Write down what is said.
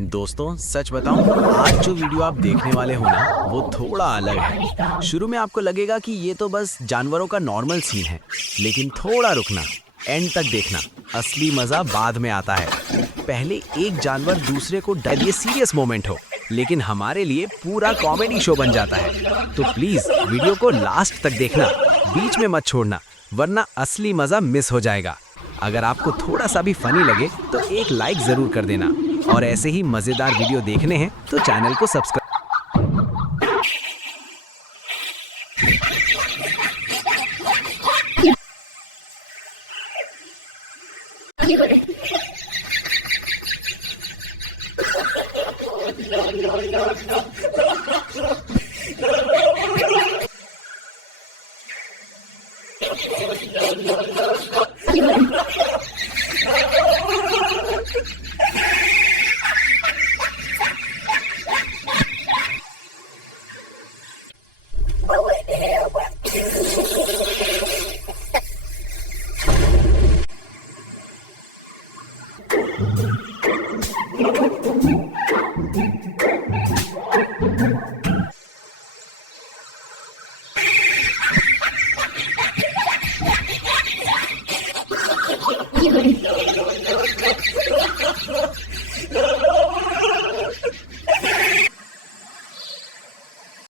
दोस्तों सच बताऊं, आज जो वीडियो आप देखने वाले हो ना वो थोड़ा अलग है। शुरू में आपको लगेगा कि ये तो बस जानवरों का नॉर्मल सीन है, लेकिन थोड़ा रुकना, एंड तक देखना, असली मजा बाद में आता है। पहले एक जानवर दूसरे को डर, ये सीरियस मोमेंट हो, लेकिन हमारे लिए पूरा कॉमेडी शो बन जाता है। तो प्लीज वीडियो को लास्ट तक देखना, बीच में मत छोड़ना, वरना असली मजा मिस हो जाएगा। अगर आपको थोड़ा सा भी फनी लगे तो एक लाइक जरूर कर देना, और ऐसे ही मजेदार वीडियो देखने हैं तो चैनल को सब्सक्राइब।